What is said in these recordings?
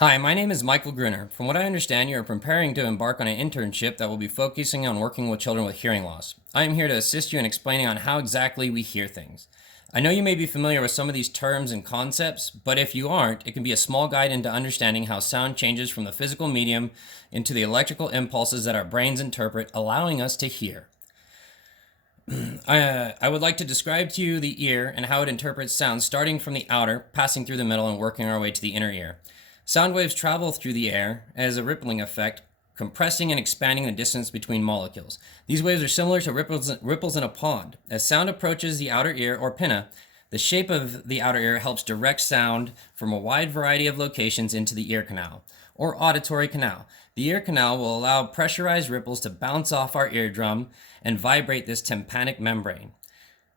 Hi, my name is Michael Gruner. From what I understand, you are preparing to embark on an internship that will be focusing on working with children with hearing loss. I am here to assist you in explaining on how exactly we hear things. I know you may be familiar with some of these terms and concepts, but if you aren't, it can be a small guide into understanding how sound changes from the physical medium into the electrical impulses that our brains interpret, allowing us to hear. I would like to describe to you the ear and how it interprets sound, starting from the outer, passing through the middle, and working our way to the inner ear. Sound waves travel through the air as a rippling effect, compressing and expanding the distance between molecules. These waves are similar to ripples in a pond. As sound approaches the outer ear or pinna, the shape of the outer ear helps direct sound from a wide variety of locations into the ear canal, or auditory canal. The ear canal will allow pressurized ripples to bounce off our eardrum and vibrate this tympanic membrane.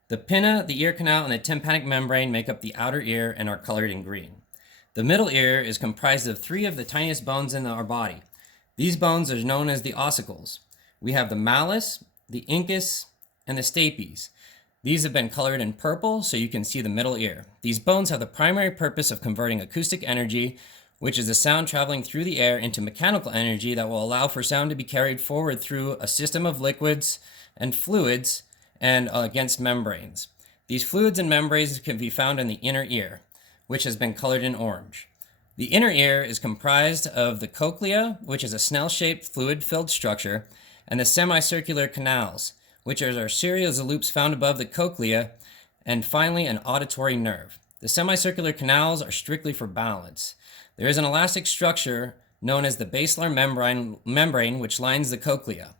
The pinna, the ear canal, and the tympanic membrane make up the outer ear and are colored in green. The middle ear is comprised of three of the tiniest bones in our body. These bones are known as the ossicles. We have the malleus, the incus, and the stapes. These have been colored in purple so you can see the middle ear. These bones have the primary purpose of converting acoustic energy, which is the sound traveling through the air, into mechanical energy that will allow for sound to be carried forward through a system of liquids and fluids and against membranes. These fluids and membranes can be found in the inner ear, which has been colored in orange. The inner ear is comprised of the cochlea, which is a snail-shaped fluid-filled structure, and the semicircular canals, which are our series of loops found above the cochlea, and finally an auditory nerve. The semicircular canals are strictly for balance. There is an elastic structure known as the basilar membrane which lines the cochlea.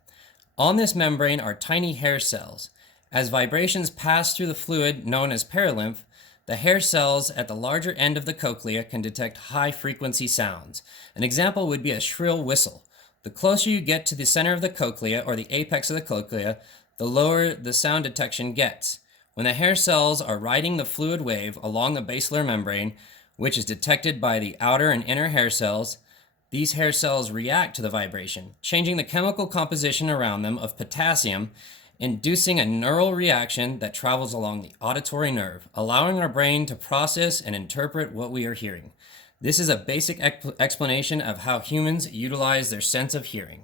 On this membrane are tiny hair cells. As vibrations pass through the fluid known as perilymph, the hair cells at the larger end of the cochlea can detect high-frequency sounds. An example would be a shrill whistle. The closer you get to the center of the cochlea, or the apex of the cochlea, the lower the sound detection gets. When the hair cells are riding the fluid wave along the basilar membrane, which is detected by the outer and inner hair cells, these hair cells react to the vibration, changing the chemical composition around them of potassium, inducing a neural reaction that travels along the auditory nerve, allowing our brain to process and interpret what we are hearing. This is a basic explanation of how humans utilize their sense of hearing.